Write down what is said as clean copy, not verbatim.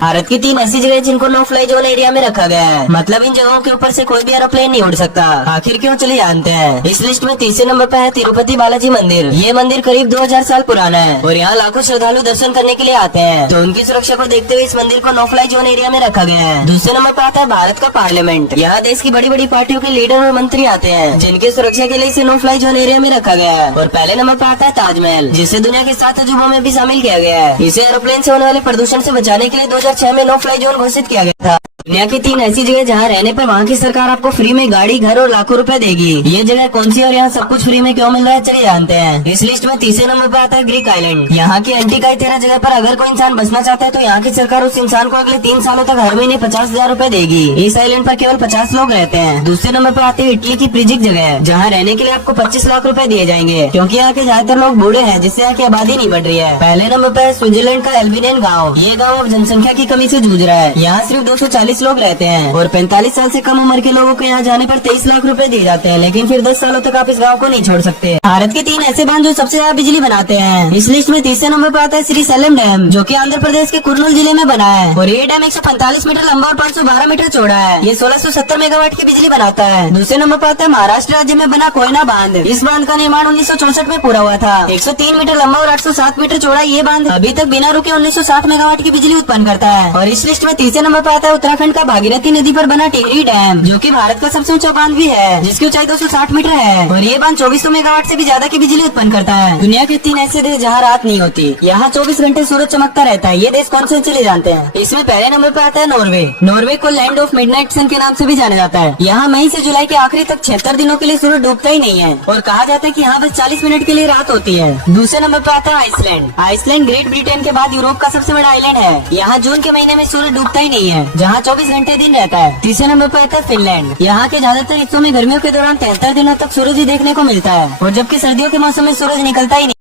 भारत की 3 ऐसी जगह जिनको नो फ्लाई जोन एरिया में रखा गया है, मतलब इन जगहों के ऊपर से कोई भी एरोप्लेन नहीं उड़ सकता। आखिर क्यों, चलिए जानते हैं। इस लिस्ट में तीसरे नंबर पर है तिरुपति बालाजी मंदिर। ये मंदिर करीब 2000 साल पुराना है और यहाँ लाखों श्रद्धालु दर्शन करने के लिए आते हैं, तो उनकी सुरक्षा को देखते हुए इस मंदिर को नो फ्लाई जोन एरिया में रखा गया है। दूसरे नंबर पर आता है भारत का पार्लियामेंट। यहाँ देश की बड़ी बड़ी पार्टियों के लीडर और मंत्री आते हैं, जिनकी सुरक्षा के लिए इसे नो फ्लाई जोन एरिया में रखा गया है। और पहले नंबर पर आता है ताजमहल, जिसे दुनिया के 7 अजूबों में भी शामिल किया गया है। इसे एरोप्लेन से होने वाले प्रदूषण से बचाने के लिए 2006 में नो फ्लाई जोन घोषित किया गया था। दुनिया की 3 ऐसी जगह जहाँ रहने पर वहाँ की सरकार आपको फ्री में गाड़ी, घर और लाखों रुपए देगी। ये जगह कौन सी और यहाँ सब कुछ फ्री में क्यों मिल रहा है, चलिए जानते हैं। इस लिस्ट में तीसरे नंबर पर आता है ग्रीक आइलैंड। यहाँ की एंटीकाई जगह पर अगर कोई इंसान बसना चाहता है तो यहाँ की सरकार उस इंसान को अगले 3 सालों तक हर महीने 50,000 रूपए देगी। इस आइलैंड पर केवल 50 लोग रहते हैं। दूसरे नंबर पर आते हैं इटली की प्रिजिक जगह, जहाँ रहने के लिए आपको 25 लाख रूपए दिए जाएंगे, क्योंकि यहाँ के ज्यादातर लोग बूढ़े हैं, जिससे यहाँ की आबादी नहीं बढ़ रही है। पहले नंबर पर है स्विट्जरलैंड का एल्बिनियन गाँव। ये गाँव अब जनसंख्या की कमी से जूझ रहा है। यहाँ सिर्फ 240 लोग रहते हैं और 45 साल से कम उम्र के लोगों को यहाँ जाने पर 23 लाख रुपए दिए जाते हैं, लेकिन फिर 10 सालों तक आप इस गांव को नहीं छोड़ सकते। भारत के 3 ऐसे बांध जो सबसे ज्यादा बिजली बनाते हैं। इस लिस्ट में तीसरे नंबर पर आता है श्री सैलम डैम, जो कि आंध्र प्रदेश के कुर्नूल जिले में बना है। और ये डैम 145 मीटर लंबा और 512 मीटर चौड़ा है। ये 1670 मेगावाट की बिजली बनाता है। दूसरे नंबर पर आता है महाराष्ट्र राज्य में बना कोयना बांध। इस बांध का निर्माण 1964 में पूरा हुआ था। 103 मीटर लंबा और 807 मीटर चौड़ा ये बांध अभी तक बिना रुके 1960 मेगावाट की बिजली उत्पन्न करता है। और इस लिस्ट में तीसरे नंबर पर आता है उत्तराखंड का भागीरथी नदी पर बना टिहरी डैम, जो कि भारत का सबसे ऊंचा बांध भी है, जिसकी ऊंचाई 260 मीटर है। और ये बांध 2400 मेगावाट से भी ज्यादा की बिजली उत्पन्न करता है। दुनिया के 3 ऐसे देश जहाँ रात नहीं होती, यहाँ 24 घंटे सूरज चमकता रहता है। ये देश कौन से, चलिए जानते हैं। इसमें पहले नंबर पर आता है नॉर्वे। नॉर्वे को लैंड ऑफ मिडनाइट सन के नाम से भी जाना जाता है। यहाँ मई से जुलाई के आखिरी तक 76 दिनों के लिए सूरज डूबता ही नहीं है और कहा जाता है कि यहाँ बस 40 मिनट के लिए रात होती है। दूसरे नंबर पर आता है आइसलैंड। आइसलैंड ग्रेट ब्रिटेन के बाद यूरोप का सबसे बड़ा आइलैंड है। यहाँ जून के महीने में सूरज डूबता ही नहीं है, जहाँ 24 घंटे दिन रहता है। तीसरे नंबर पर आता है फिनलैंड। यहाँ के ज्यादातर हिस्सों में गर्मियों के दौरान 73 दिनों तक सूरज ही देखने को मिलता है, और जबकि सर्दियों के मौसम में सूरज निकलता ही नहीं।